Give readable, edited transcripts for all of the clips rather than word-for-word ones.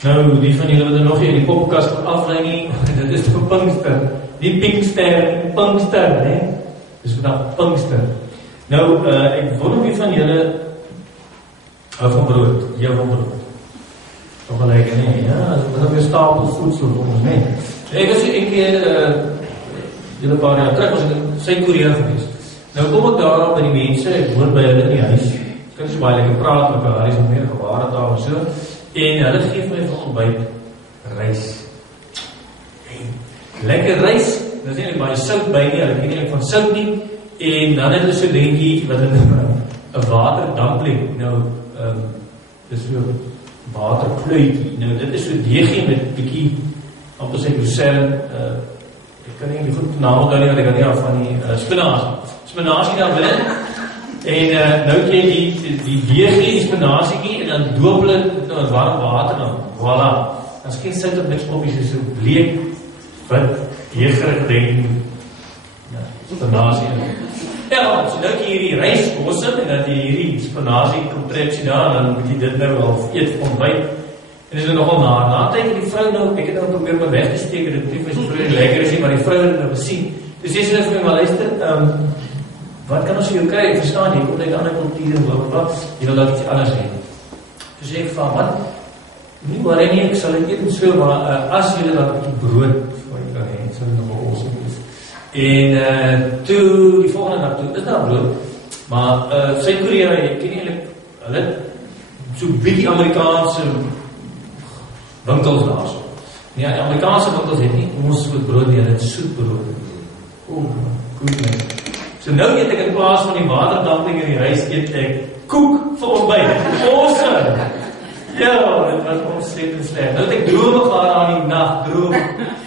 Nou, die van julle wat er nog hier in die podcast aflei nie, dit is die Pinkster. Die Pinkster, Pinkster, né? Dis vandag Pinkster. Nou, ek wonder wie van julle hou van brood, jou van brood. Toch gelijk, nee, ja, dat is weer stapel voedsel voor ons, nee. Ek was een keer, julle paar jaar terug, was ek in Suid-Korea geweest. Nou kom ek daar by die mense, ek hoor by hulle in die huis, ek kan so baie lekker praat met hulle, is nog meer geware taal en so, en hulle geef my vir ontbyt rys. Lekker rys, daar is nie baie sout by nie, hulle ken nie van sout nie, en dan het hulle so denkie, wat hulle noem, 'n waterdumpling, nou, dis so waterkluitjie, nou dit is so deegie met bietjie, amper sê lucerne, ek kan nie goed naam onthou nie, want ek kan nie af van die spinasie daar binne, en nou kry die deegie, die spinasiekie, en dan doop hulle met warm water, dan voilà, dan is geen sout op niks op, is so bleek, wat deegerig denk, spinasie, ja, so nou kry hierdie rys kosim, en dat jy hierdie spinasie contraptie daar, dan moet jy dit nou al eet ontbyt, en is nogal na tyd die vrou nou, ek het nou probeer my weg te steek, en dit is vrou lekker is nie, maar die vrou het nou gesien, dus sê sy nou vir my, maar luister, wat kan ons vir jou kry, ek verstaan nie, kom uit ander kultuur, blablabla, jy wil dat iets anders heen. Dus sê ek van, wat? Nie maar nie, ek sal dit eet en so, maar as jy dat die brood vir jy kan heen, sal dit nogal awesome wees. En toe, die volgende dag toe, dit daar brood, maar Suid-Korea, ek ken nie, hulle so bietjie Amerikaanse winkels daar so. Ja, die Amerikaanse winkels het nie ons soort brood nie, hulle het soet brood. Goed man. So nou eet ek in plaas van die waterdumpling en die rys, eet ek koek vir ontbyt. Awesome! Ja, dit was ontsettend sleg. Nou het ek drome gehad aan die nag, droom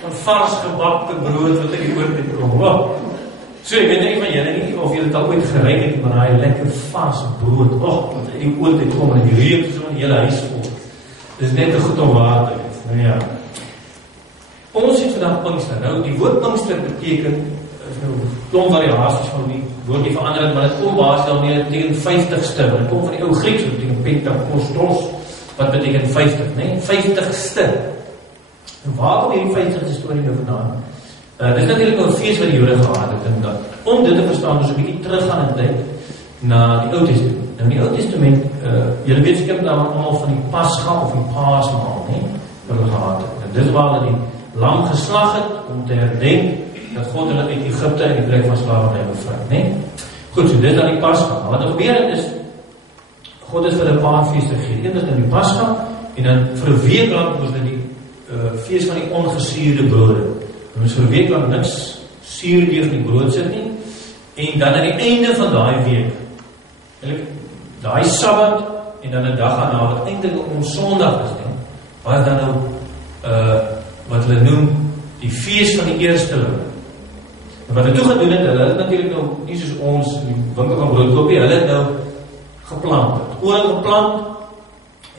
van vars gebakte brood wat ek oor het kom. Wow. So ek weet nie van julle nie, of julle het al ooit geryk het, maar hy lekker vars brood, wat die oor het kom, en die reep so in die hele huis vol. Dit is net te goed om waar te wees. Nou ja. Ons het vandag Pinkster. Nou, die woord Pinkster beteken, is nou klomp variaties van die woord nie verander het, maar het kom basis al meer beteken 50ste, want het kom van die ou Grieks, wat beteken Pentakostos, wat beteken 50, nee, 50ste. En waar kom hierdie 50ste storie nou vandaan? Dit is natuurlijk nou een feest wat die Jode gehad het, en dat, om dit te verstaan, dus een beetje teruggaan in tyd, na die Ou Testament. Nou in die Ou Testament, julle weet seker dan allemaal van die Pascha of die Paasmaal, nee, wat hulle gehad het. En dit waar hulle die lam geslag het, om te herdenk, dat God hulle uit Egypte en die plek van slavernij bevry, nee. Goed, so dit dan die Pascha. Maar wat er gebeur het is, God is vir die paar feeste gegee. Een is dan die Pascha, en dan vir 'n week lang was dit die feest van die ongesuurde brode. En ons vir 'n week lang niks suur deur die brood sit nie, en dan aan die einde van daai week, daai Sabbat, en dan 'n dag daarna, wat eintlik ons Sondag is, nie, was dan nou, wat hulle noem, die feest van die eersteling. En wat hulle toe gedoen het, hulle het natuurlijk nou, nie soos ons, die winkel van broodkoopie, hulle het nou geplant, het koring geplant,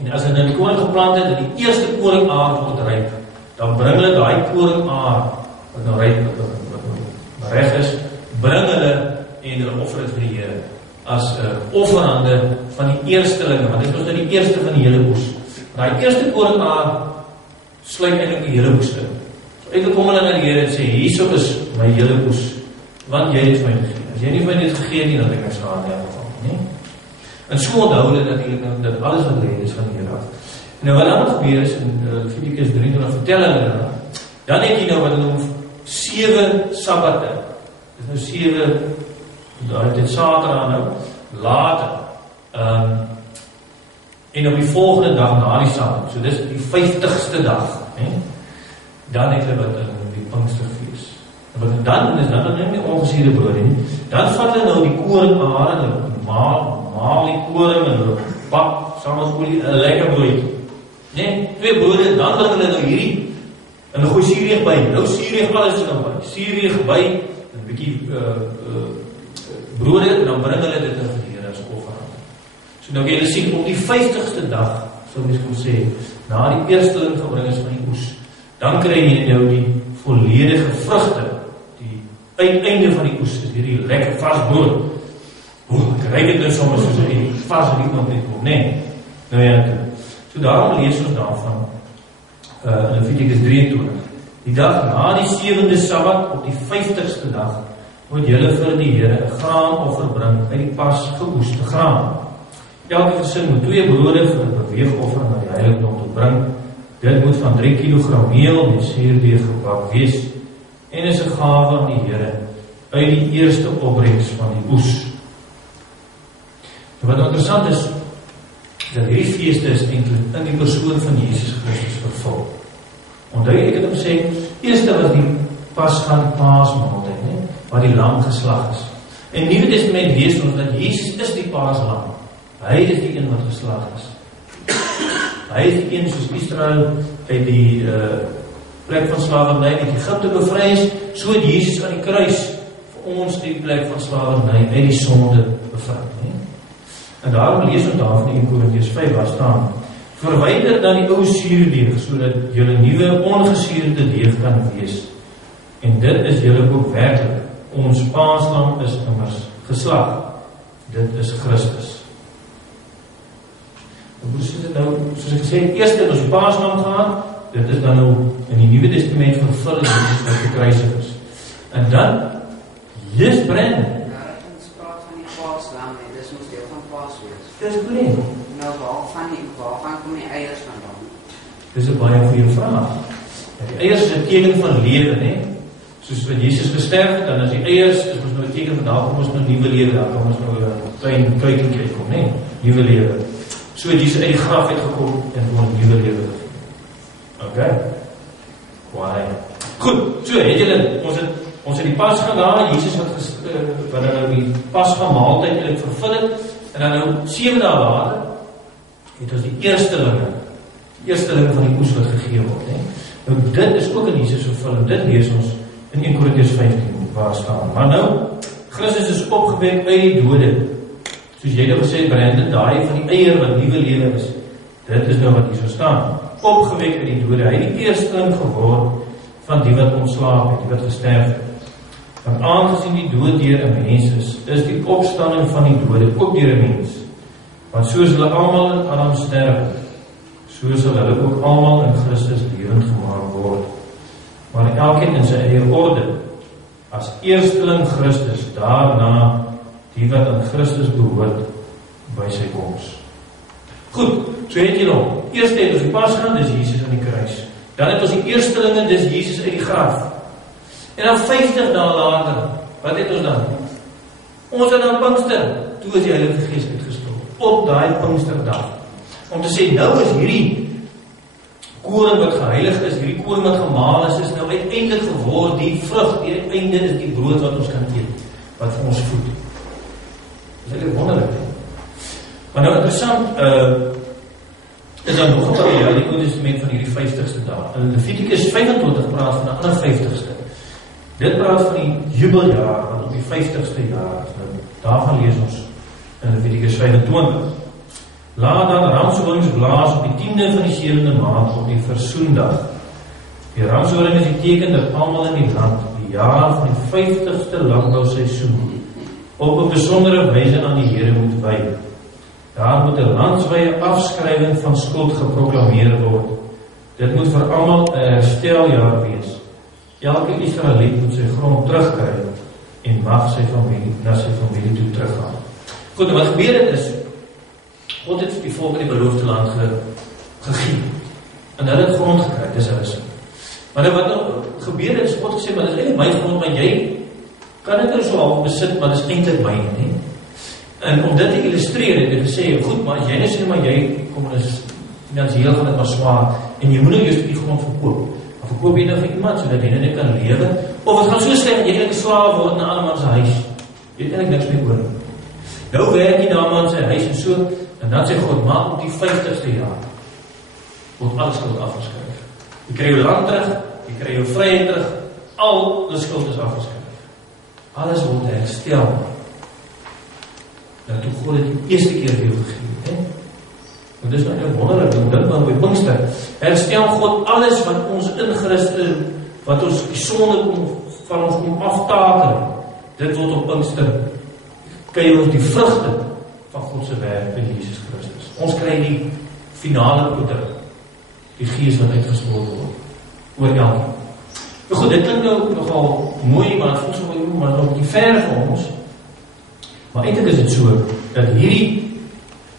en as hulle nou die koring geplant het, en die eerste koringaar word ryp, dan bring hulle daai koringaar, wat nou ryp, wat reg is, bring hulle, en hulle offer het vir die Here, as offerande van die eerstelinge, want dit was nou die eerste van die hele oes. Maar die eerste koringaar, sluit eintlik die hele oes in. So ek kom hulle na die Here en sê, hierso is my hele oes, want jy het my gegee. As jy nie my dit gegee nie, dan het ek my skade in elk geval, nie? En so onthou hulle natuurlijk dat alles wat leed is van die Here af. Nou wat dan gebeur is, in Filippense 23 vertel hulle, dan het jy nou wat hulle noem 7 Sabbate. Dit is nou 7, daar het dit Saterdag nou, later. En op die volgende dag na die Sabbat, so dis die 50ste dag, dan het hulle wat die Pinksterfees. En wat hulle dan doen is, dan neem die ongesuurde brood nie, dan vat hulle nou die koringaar en hulle maal die koring en hulle bak, saam as olie, 'n lekker broodjie. Nee, 2 brode, dan bring hulle nou hierdie, en hulle gooi suurig by, nou suurig alles is nou by, suurig by, en 'n bietjie brode, en dan bring hulle dit in die Here as offerande. So nou kan julle sien, op die 50ste dag, sou mens kon sê, na die eersteling gebring is van die oes, dan kry jy nou die volledige vrugte, die uiteinde van die oes, is hierdie lekker vars brood. Ek ryk het nou soms soos die vars in iemand net kom, nee. Nou ja, so daarom lees ons daarvan, in Levitikus 23. Die dag na die 7de Sabbat, op die 50ste dag, moet julle vir die Here 'n graanoffer bring uit die pas geoeste graan. Elke gesin moet 2 brode vir 'n beweegoffer na die heiligdom toe bring. Dit moet van 3 kg meel met suurdeeg gebak wees en is 'n gawe aan die Here uit die eerste opbrengs van die oes. Wat interessant is, dat hierdie feeste is eintlik in die persoon van Jesus Christus vervul. Onthou, ek het gesê, eerste was die Pasga, die Paasmaaltyd, waar die lam geslag is. En Nuwe Testament lees ons dat Jesus is die Paaslam. Hy is die een wat geslag is. Hy is die een soos Israel uit die plek van slaverny uit Egipte bevry is, so het Jesus aan die kruis vir ons die plek van slaverny uit die sonde bevry. En daarom lees ons daar van 1 Korintiërs 5 waar staan: verwyder dan die ou suurdeeg, sodat julle nuwe ongesuurde deeg kan wees. En dit is julle ook werklik. Ons Paaslam is immers geslag. Dit is Christus. Soos ek gesê het, eerst het ons die Paaslam gehad, dit is dan nou in die Nuwe Testament vervul in Jesus wat gekruisig is. En dan, Jesus Brandon. Ja, ons praat van die Paaslam, en dis ons deel van Paaswees. Dis blink. Nou, waarvan kom die eiers vandaan? Dis 'n baie goeie vraag. Die eiers is 'n teken van lewe, né? Soos wat Jesus gesterf het, dan is die eiers, is ons nou 'n teken van daar kom ons nou nuwe lewe, daar kom ons nou 'n klein kuikentjie uitkom, né? Nuwe lewe. So het Jesus uit die graf uitgekom en ons nuwe lewe. Okay? Kwaai. Goed, so het julle, ons het die Pasga daar, Jesus wat nou die Pasga maaltyd eintlik vervul het, en dan nou 7 dae later het ons die eersteling van die oes wat gegee word, né? Nou dit is ook in Jesus vervulling, dit lees ons in 1 Korintiërs 15 waar staan. Maar nou, Christus is opgewek uit die dode. Soos jy nou gesê het, Brandon, daai van die eier wat nuwe lewe is, dit is nou wat hier so staan. Opgewek uit die dode, hy het die eersteling geword van die wat ontslaap het, die wat gesterf het. Want aangesien die dood deur 'n mens is die opstanding van die dode ook deur 'n mens. Want soos hulle almal in Adam sterf, so sal hulle ook almal in Christus lewend gemaak word. Maar elkeen in sy eie orde. As eersteling Christus, daarna die wat aan Christus behoort by sy koms. Goed, so het jy nog. Eerst het ons die Pasga, dis Jesus aan die kruis. Dan het ons die eerstelinge, dis Jesus uit die graf. En dan 50 dae later, wat het ons dan? Ons het dan Pinkster, toe is die Heilige Gees uitgestort, op daai Pinksterdag. Om te sê, nou is hierdie koring wat geheilig is, hierdie koring wat gemaal is nou uiteindelik geword, die vrug, die uiteinde is die brood wat ons kan eet, wat vir ons voed. Dit is wonderlik. Maar nou interessant, is dan nog 'n parallel in die Ou Testament van hierdie 50ste dag. In Levitikus 25 praat van 'n ander 50ste. Dit praat van die jubeljaar, wat op die 50ste jaar is. Nou, daarvan lees ons in Levitikus 25. Laat dan ramshorings blaas op die 10de van die 7de maand op die versoendag. Die ramshoring is die teken dat almal in die land die jaar van die 50ste landbouseisoen op 'n besondere wyse aan die Here moet wy. Daar moet 'n landswye afskrywing van skuld geproklameer word. Dit moet vir almal 'n hersteljaar wees. Elke Israeliet moet sy grond terugkry en mag sy familie na sy familie toe teruggaan. Goed, wat gebeur het is, God het die volk in die beloofde land gegee. En hulle het grond gekry, dis hulle sin. Maar wat nou gebeur het, is God gesê, maar dis eintlik my grond, maar jy kan dit er so half besit, maar dis eintlik myne, nie? En om dit te illustreer, het hy gesê, goed, maar as jy nou sê, maar jy, kom ons, finansieel gaan dit maar swaar, en jy moet nou juist die grond verkoop. Of verkoop jy nou vir iemand, sodat jy nou net kan lewe, of het gaan so sleg, jy eintlik 'n slaaf word na ander man se huis. Jy het eintlik niks meer oor. Nou werk jy daar man sy huis en so, en dan sê God, maar op die 50ste jaar, word alles skuld afgeskryf. Jy kry jou land terug, jy kry jou vryheid terug, al die skuld is afgeskryf. Alles word herstel. Nou toe God het die eerste keer vir jou gegee, hè? Want dis nou wonderlik, dink maar by Pinkster. Herstel God alles wat ons in Christus, wat ons die sonde van ons kom aftakel. Dit word op Pinkster, kry ons die vrugte van God se werk in Jesus Christus. Ons kry die finale produk. die Gees wat uitgestort word oor elkeen. Nou goed, dit klink nou nogal mooi, maar het voel so mooi, maar nog die ver van ons. Maar eintlik is dit so, dat hierdie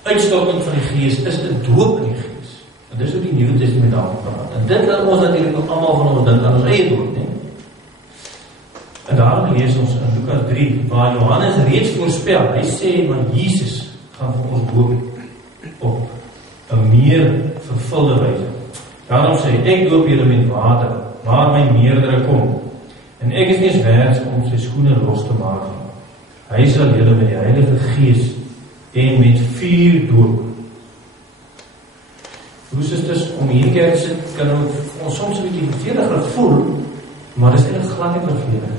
uitstorting van die Gees is 'n doop in die Gees. En dis hoe die Nuwe Testament daarvan praat. En dit laat ons natuurlik ook almal van ons dink aan ons eie doop, nee? En daarom lees ons in Lukas 3, waar Johannes reeds voorspel, hy sê, maar Jesus gaan vir ons doop op 'n meer vervulde wyse. Daarom sê hy, ek doop julle met water, maar my meerdere kom, en ek is nie eens werd om sy skoene los te maak nie. Hy sal julle met die Heilige Gees en met vuur doop. Hoe is dit om hierdie kerk te sit, kan ons soms 'n bietjie verveliger voel, maar dit is eintlik glad nie vervelig.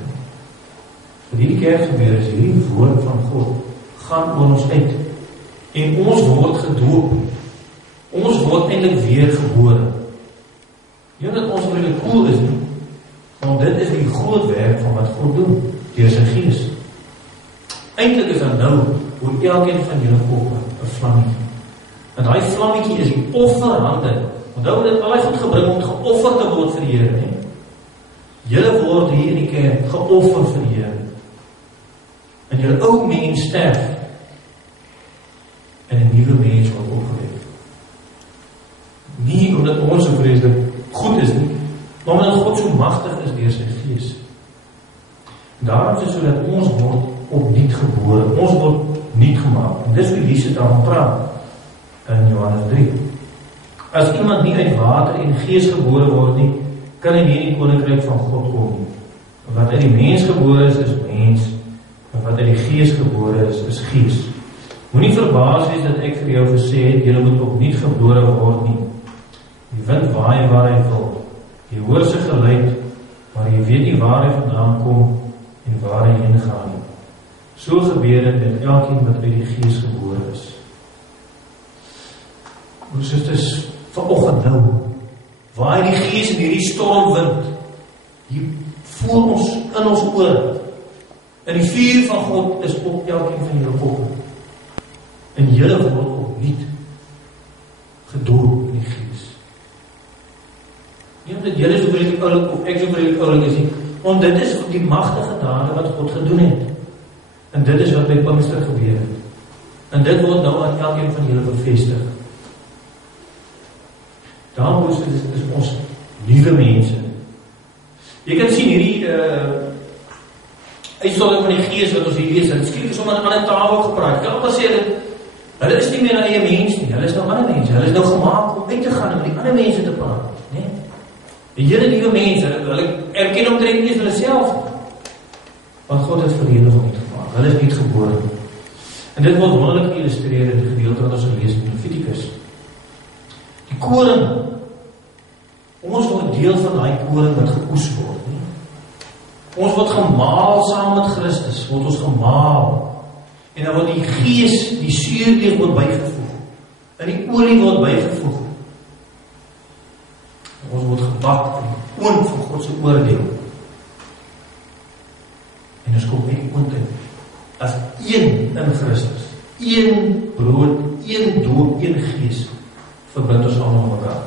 Wat hierdie kerk gebeur is, hierdie woord van God gaan oor ons uit, en ons word gedoop. Ons word eintlik weergebore. Nie dat ons vreemdelik cool is nie, want dit is die groot werk van wat God doen, deur sy Gees. Eintlik is dat nou, hoe elkeen van julle kop 'n vlammetjie. En daai vlammetjie is die offerhande. Onthou dit al goed gebring om geoffer te word vir die Here, nee? Julle word hier in die kerk geoffer vir die Here. En julle ou mens sterf, en 'n nuwe mens word opgewek. Nie omdat ons so vreeslik goed is nie, maar omdat God so magtig is deur sy Gees. Daarom is dit so dat ons word opnuut gebore, ons word nuut gemaak. En dis hoe Jesus daarvan praat in Johannes 3. As iemand nie uit water en Gees gebore word nie, kan hy nie in die koninkryk van God kom nie. Wat uit die mens gebore is mens, en wat uit die Gees gebore is Gees. Moenie verbaas wees dat ek vir jou gesê het, jy moet opnuut gebore word nie. Die wind waai waar hy wil. Jy hoor sy geluid, maar jy weet nie waar hy vandaan kom en waar hy heen gaan nie. So gebeur dit met elkeen wat uit die Gees gebore is. Ons is dus vanoggend nou, waar die Gees in hierdie stormwind, hier voel ons in ons oor, en die vuur van God is op elkeen van julle kop. En julle word opnuut gedoop in die Gees. Nie omdat julle so vreemdelik oulik of ek so vreemdelik oulik is nie, want dit is die magtige dade wat God gedoen het. En dit is wat by Pinkster gebeur het. En dit word nou aan elkeen van julle bevestig. Daarom is ons nuwe mense. Jy kan sien hierdie uitstorting van die Gees wat ons hier lees, en skielik is om aan 'n ander tafel gepraat. Ek kan ook sê dat hulle is nie meer 'n eie mens nie, hulle is nou ander mense. Hulle is nou gemaak om uit te gaan en met die ander mense te praat, né? Die hele nuwe mense, hulle erken omtrent nie eens hulle self nie. Want God het vir hulle nog nie gemaak. Hulle is nie gebore. En dit word wonderlik geïllustreer in die gedeelte wat ons lees in Levitikus. Die koring, ons word deel van daai koring wat geoes word, nie? Ons word gemaal saam met Christus, word ons gemaal. En dan word die Gees, die suurdeeg word bygevoeg. En die olie word bygevoeg. Ons word gebak in die oond van God se oordeel. En ons kom uit die oond in, as een in Christus. Een brood, een doop, een Gees, verbind ons almal mekaar.